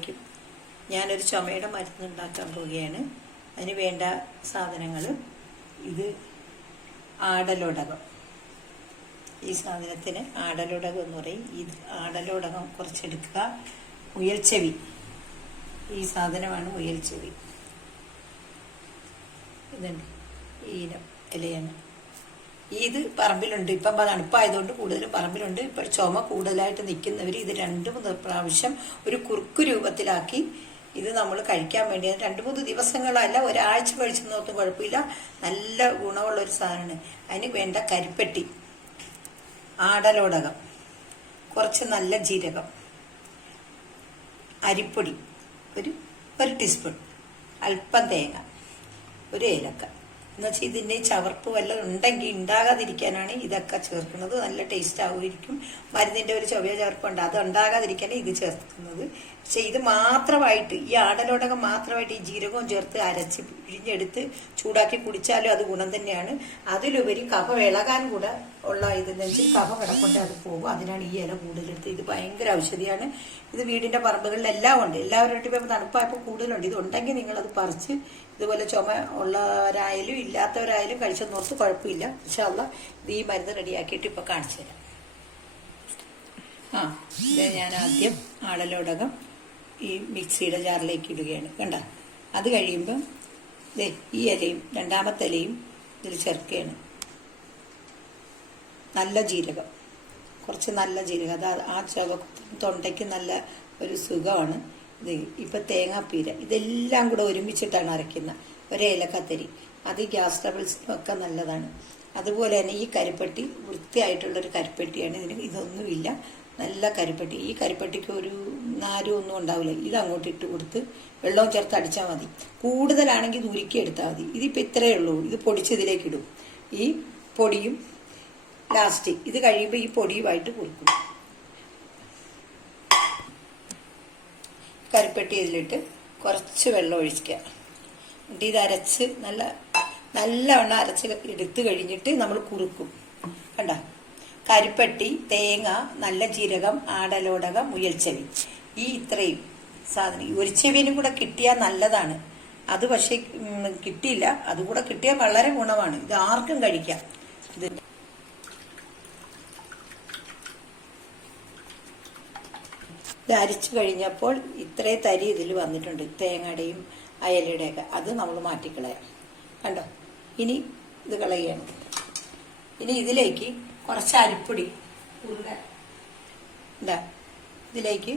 ചുമയ്ക്കും. ഞാനൊരു ചുമയുടെ മരുന്ന് ഉണ്ടാക്കാൻ പോവുകയാണ്. അതിന് വേണ്ട സാധനങ്ങൾ ഇത് ആടലോടകം. ഈ സാധനത്തിന് ആടലോടകം എന്ന് പറയും. ഇത് ആടലോടകം കുറച്ചെടുക്കുക. മുയൽച്ചെവി, ഈ സാധനമാണ് മുയൽച്ചെവി. ഇതുണ്ട് ഈനം ഇലയാണ്. ഇത് പറമ്പിലുണ്ട്. ഇപ്പം തണുപ്പായതുകൊണ്ട് കൂടുതലും പറമ്പിലുണ്ട്. ഇപ്പോൾ ചുമ കൂടുതലായിട്ട് നിൽക്കുന്നവർ ഇത് 2-3 പ്രാവശ്യം ഒരു കുറുക്ക് രൂപത്തിലാക്കി ഇത് നമ്മൾ കഴിക്കാൻ വേണ്ടി 2-3 ദിവസങ്ങളല്ല, ഒരാഴ്ച കഴിച്ചു നോക്കും കുഴപ്പമില്ല. നല്ല ഗുണമുള്ളൊരു സാധനമാണ്. അതിന് വേണ്ട കരിപ്പെട്ടി, ആടലോടകം, കുറച്ച് നല്ല ജീരകം, അരിപ്പൊടി ഒരു ടീസ്പൂൺ, അല്പം തേങ്ങ, ഒരു ഏലക്ക. എന്നുവെച്ചാൽ ഇതിൻ്റെ ചവർപ്പ് വല്ലതും ഉണ്ടെങ്കിൽ ഉണ്ടാകാതിരിക്കാനാണ് ഇതൊക്കെ ചേർക്കുന്നത്. നല്ല ടേസ്റ്റ് ആവുമായിരിക്കും. മരുന്നിൻ്റെ ഒരു ചൊവ്വ ചേർപ്പുണ്ട്, അത് ഉണ്ടാകാതിരിക്കാനാണ് ഇത് ചേർക്കുന്നത്. പക്ഷെ ഇത് മാത്രമായിട്ട്, ഈ ആടലോടകം മാത്രമായിട്ട് ഈ ജീരകവും ചേർത്ത് അരച്ച് പിഴിഞ്ഞെടുത്ത് ചൂടാക്കി കുടിച്ചാലും അത് ഗുണം തന്നെയാണ്. അതിലുപരി കഫം ഇളകാൻ കൂടെ ഉള്ള ഇതെന്ന് വെച്ചാൽ കഫം കിടക്കൊണ്ട് അത് പോകും. അതിനാണ് ഈ ഇല കൂടുതലെടുത്ത്. ഇത് ഭയങ്കര ഔഷധിയാണ്. ഇത് വീടിൻ്റെ പറമ്പുകളിലെല്ലാം ഉണ്ട്. എല്ലാവരുടെ ഇപ്പം തണുപ്പായപ്പോൾ കൂടുതലുണ്ട്. ഇതുണ്ടെങ്കിൽ നിങ്ങളത് പറിച്ച് ഇതുപോലെ ചുമ ഉള്ളവരായാലും ഇല്ലാത്തവരായാലും കഴിച്ചെന്നോർത്ത് കുഴപ്പമില്ല. ഇൻഷാ അല്ലാഹ് ഇത് ഈ മരുന്ന് റെഡിയാക്കിയിട്ട് ഇപ്പം കാണിച്ചു തരാം. ഇത് ഞാൻ ആദ്യം ആടലോടകം ഈ മിക്സിയുടെ ജാറിലേക്ക് ഇടുകയാണ്. കണ്ട, അത് കഴിയുമ്പം ഈ ഇലയും രണ്ടാമത്തെ ഇലയും ഇതിൽ ചേർക്കുകയാണ്. നല്ല ജീരകം, കുറച്ച് നല്ല ജീരകം. അത് ആ തൊണ്ടയ്ക്ക് നല്ല ഒരു സുഖമാണ്. ഇത് ഇപ്പം തേങ്ങാപ്പീര, ഇതെല്ലാം കൂടെ ഒരുമിച്ചിട്ടാണ് അരയ്ക്കുന്നത്. ഒരേലക്കത്തരി, അത് ഗ്യാസ് ട്രബിൾസിനും ഒക്കെ നല്ലതാണ്. അതുപോലെ തന്നെ ഈ കരിപ്പെട്ടി വൃത്തിയായിട്ടുള്ളൊരു കരിപ്പെട്ടിയാണ്. ഇതൊന്നുമില്ല, നല്ല കരിപ്പെട്ടി. ഈ കരിപ്പെട്ടിക്ക് ഒരു നാരും ഒന്നും ഉണ്ടാവില്ല. ഇത് അങ്ങോട്ട് ഇട്ട് കൊടുത്ത് വെള്ളവും ചേർത്ത് അടിച്ചാൽ മതി. കൂടുതലാണെങ്കിൽ ഇത് ഉരുക്കി എടുത്താൽ മതി. ഇതിപ്പോൾ ഇത്രയേ ഉള്ളൂ. ഇത് പൊടിച്ച് ഇതിലേക്ക് ഇടും. ഈ പൊടിയും ലാസ്റ്റ് ഇത് കഴിയുമ്പോൾ ഈ പൊടിയുമായിട്ട് കൊടുക്കും. കരിപ്പെട്ടി ഇതിലിട്ട് കുറച്ച് വെള്ളം ഒഴിക്കുക. എന്നിട്ട് ഇത് അരച്ച് നല്ലവണ്ണം അരച്ച് എടുത്ത് കഴിഞ്ഞിട്ട് നമ്മൾ കുറുക്കും. കണ്ട, കരിപ്പെട്ടി, തേങ്ങ, നല്ല ജീരകം, ആടലോടകം, മുയൽച്ചെവി, ഈ ഇത്രയും സാധനം. ഒരു ചെവിനും കൂടെ കിട്ടിയാൽ നല്ലതാണ്. അത് പക്ഷേ കിട്ടിയില്ല. അതുകൂടെ കിട്ടിയാൽ വളരെ ഗുണമാണ്. ഇത് ആർക്കും കഴിക്കാം. ഇത് അരിച്ചു കഴിഞ്ഞപ്പോൾ ഇത്രയും തരി ഇതിൽ വന്നിട്ടുണ്ട്, തേങ്ങയുടെയും അയലയുടെയൊക്കെ. അത് നമ്മൾ മാറ്റിക്കളയാം. കണ്ടോ, ഇനി ഇത് കളയുകയാണ്. ഇനി ഇതിലേക്ക് കുറച്ച് അരിപ്പൊടി എന്താ, ഇതിലേക്ക്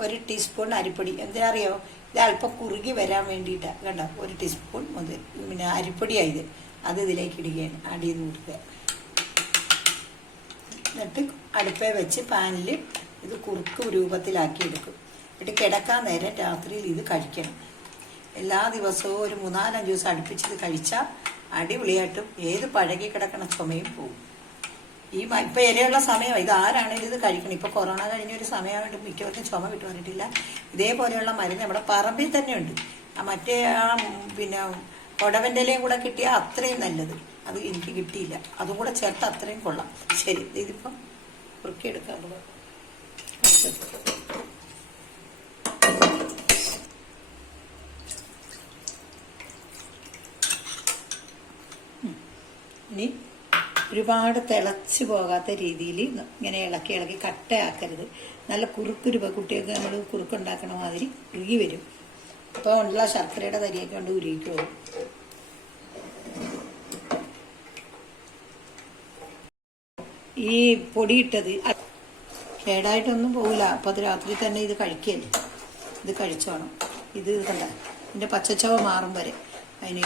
1 ടീസ്പൂൺ അരിപ്പൊടി. എന്തിനറിയോ, ഇത് അല്പം കുറുകി വരാൻ വേണ്ടിയിട്ടാണ്. കണ്ടോ, 1 ടീസ്പൂൺ മുതൽ പിന്നെ അരിപ്പൊടിയായത്. അത് ഇതിലേക്ക് ഇടുകയാണ്, ആഡ് ചെയ്ത് കൊടുക്കുക. എന്നിട്ട് അടുപ്പേ വെച്ച് പാനിൽ ഇത് കുറുക്ക് രൂപത്തിലാക്കി എടുക്കും. എന്നിട്ട് കിടക്കാൻ നേരം രാത്രിയിൽ ഇത് കഴിക്കണം. എല്ലാ ദിവസവും ഒരു 3-4 ദിവസം അടുപ്പിച്ചിത് കഴിച്ചാൽ അടിപൊളിയായിട്ടും ഏത് പഴകി കിടക്കണ ചുമയും പോകും. ഇപ്പം ഇരയുള്ള സമയമാണ്. ഇത് ആരാണെങ്കിലും ഇത് കഴിക്കണം. ഇപ്പം കൊറോണ കഴിഞ്ഞൊരു സമയമായിട്ട് മിക്കവർക്കും ചുമ വിട്ടു വന്നിട്ടില്ല. ഇതേപോലെയുള്ള മരുന്ന് നമ്മുടെ പറമ്പിൽ തന്നെ ഉണ്ട്. മറ്റേ പിന്നെ കൊടവൻ്റെ ഇലയും കൂടെ കിട്ടിയാൽ അത്രയും നല്ലത്. അത് എനിക്ക് കിട്ടിയില്ല. അതും കൂടെ ചേർത്ത് അത്രയും കൊള്ളാം. ശരി, ഇതിപ്പം കുറുക്കിയെടുക്കാൻ പോകാം. ഇനി ഒരുപാട് തിളച്ച് പോകാത്ത രീതിയിൽ ഇങ്ങനെ ഇളക്കി കട്ടയാക്കരുത്. നല്ല കുറുക്ക് കുട്ടികൾക്ക് നമ്മൾ കുറുക്കുണ്ടാക്കണ മാതിരി ഉരുകി വരും. അപ്പോൾ ഉള്ള ശർക്കരയുടെ തരിയൊക്കെ കൊണ്ട് ഉരുകിക്കോളും. ഈ പൊടിയിട്ടത് കേടായിട്ടൊന്നും പോകില്ല. അപ്പോൾ അത് രാത്രി തന്നെ ഇത് കഴിക്കല്ലേ, ഇത് കഴിച്ചോണം. ഇത് കണ്ട, ഇതിൻ്റെ പച്ചച്ചവ മാറും വരെ. അതിന്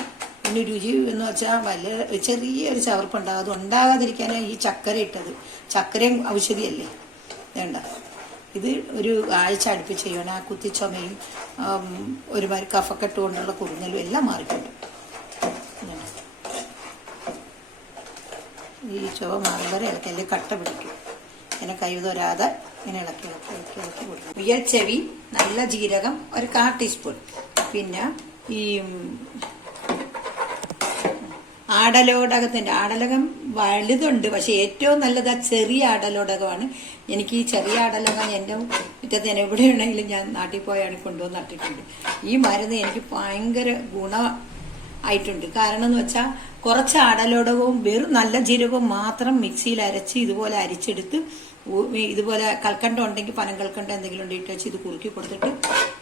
രുചി എന്ന് വെച്ചാൽ വലിയ ചെറിയൊരു ചവർപ്പുണ്ടാകും. അത് ഉണ്ടാകാതിരിക്കാനാണ് ഈ ചക്കര ഇട്ടത്. ചക്കരയും ഔഷധിയല്ലേ. വേണ്ട, ഇത് ഒരു ആഴ്ച അടുപ്പിച്ച് ചെയ്യണം. ആ കുത്തിച്ചുമയും ഒരുമാതിരി കഫക്കെട്ട് കൊണ്ടുള്ള കുറുങ്ങലും എല്ലാം മാറിക്കിട്ടും. ഈ ചുവ മാറും വരെ ഇളക്കല്ലേ, കട്ട പിടിക്കും. ഇങ്ങനെ കൈ തൊരാതെ ഇങ്ങനെ ഇളക്കി കൊടുക്കും. മുയൽച്ചെവി, നല്ല ജീരകം, ഒരു 1/4 ടീസ്പൂൺ. പിന്നെ ഈ ആടലോടകം വലുതുണ്ട്, പക്ഷെ ഏറ്റവും നല്ലത് ആ ചെറിയ ആടലോടകമാണ്. എനിക്ക് ഈ ചെറിയ ആടലോടകം എൻ്റെ മുറ്റത്ത് ഞാൻ എവിടെയാണെങ്കിലും ഞാൻ നാട്ടിൽ പോയാണ് കൊണ്ടുവന്ന് നട്ടിട്ടുണ്ട്. ഈ മരുന്ന് എനിക്ക് ഭയങ്കര ആയിട്ടുണ്ട്. കാരണം എന്ന് വെച്ചാൽ കുറച്ച് ആടലോടകവും വെറും നല്ല ജീരകവും മാത്രം മിക്സിയിൽ അരച്ച് ഇതുപോലെ അരിച്ചെടുത്ത് ഇതുപോലെ കൽക്കണ്ടം ഉണ്ടെങ്കിൽ പനം കൽക്കണ്ടം എന്തെങ്കിലും ഉണ്ടെങ്കിൽ വെച്ച് ഇത് കുറുക്കി കൊടുത്തിട്ട്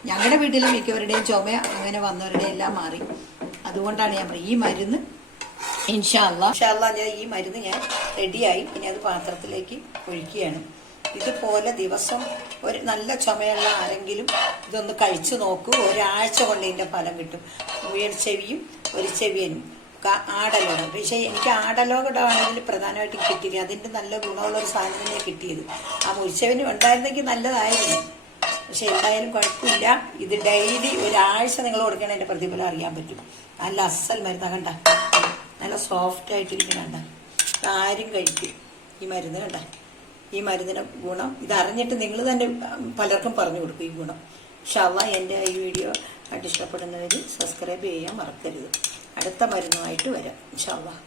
ഞങ്ങളുടെ വീട്ടിലെ മിക്കവരുടെയും ചുമ അങ്ങനെ വന്നവരുടെ എല്ലാം മാറി. അതുകൊണ്ടാണ് ഞാൻ പറയുന്നത് ഈ മരുന്ന് ഇൻഷാ അല്ലാ ഞാൻ ഈ മരുന്ന് ഞാൻ റെഡിയായി. ഇനി അത് പാത്രത്തിലേക്ക് ഒഴിക്കുകയാണ്. ഇതുപോലെ ദിവസം ഒരു നല്ല ചുമയുള്ള ആരെങ്കിലും ഇതൊന്ന് കഴിച്ചു നോക്കൂ. ഒരാഴ്ച കൊണ്ട് ഇതിന്റെ ഫലം കിട്ടും. മുയൽച്ചെവിയും ഒരു ചെവിയനും ആടലോടം. പക്ഷേ എനിക്ക് ആടലോടമാണ് ഇതിൽ പ്രധാനമായിട്ടും കിട്ടിയത്. അതിന്റെ നല്ല ഗുണമുള്ള ഒരു സാധനം തന്നെ കിട്ടിയത്. ആ മുയൽച്ചെവിനും ഉണ്ടായിരുന്നെങ്കിൽ നല്ലതായിരുന്നു. പക്ഷെ എന്തായാലും കുഴപ്പമില്ല. ഇത് ഡെയിലി ഒരാഴ്ച നിങ്ങൾ കൊടുക്കണ അതിന്റെ പ്രതിഫലം അറിയാൻ പറ്റും. നല്ല അസൽ മരുന്ന് കണ്ട, നല്ല സോഫ്റ്റ് ആയിട്ടിരിക്കുന്ന കണ്ട, ആരും കഴിക്കും ഈ മരുന്ന് കണ്ട. ഈ മരുന്നിന് ഗുണം ഇതറിഞ്ഞിട്ട് നിങ്ങൾ തന്നെ പലർക്കും പറഞ്ഞു കൊടുക്കും ഈ ഗുണം. ഇൻഷാ അല്ലാഹ് എൻ്റെ ഈ വീഡിയോ ആയിട്ട് ഇഷ്ടപ്പെടുന്നവർ സബ്സ്ക്രൈബ് ചെയ്യാൻ മറക്കരുത്. അടുത്ത മരുന്നുമായിട്ട് വരാം ഇൻഷാ അല്ലാഹ്.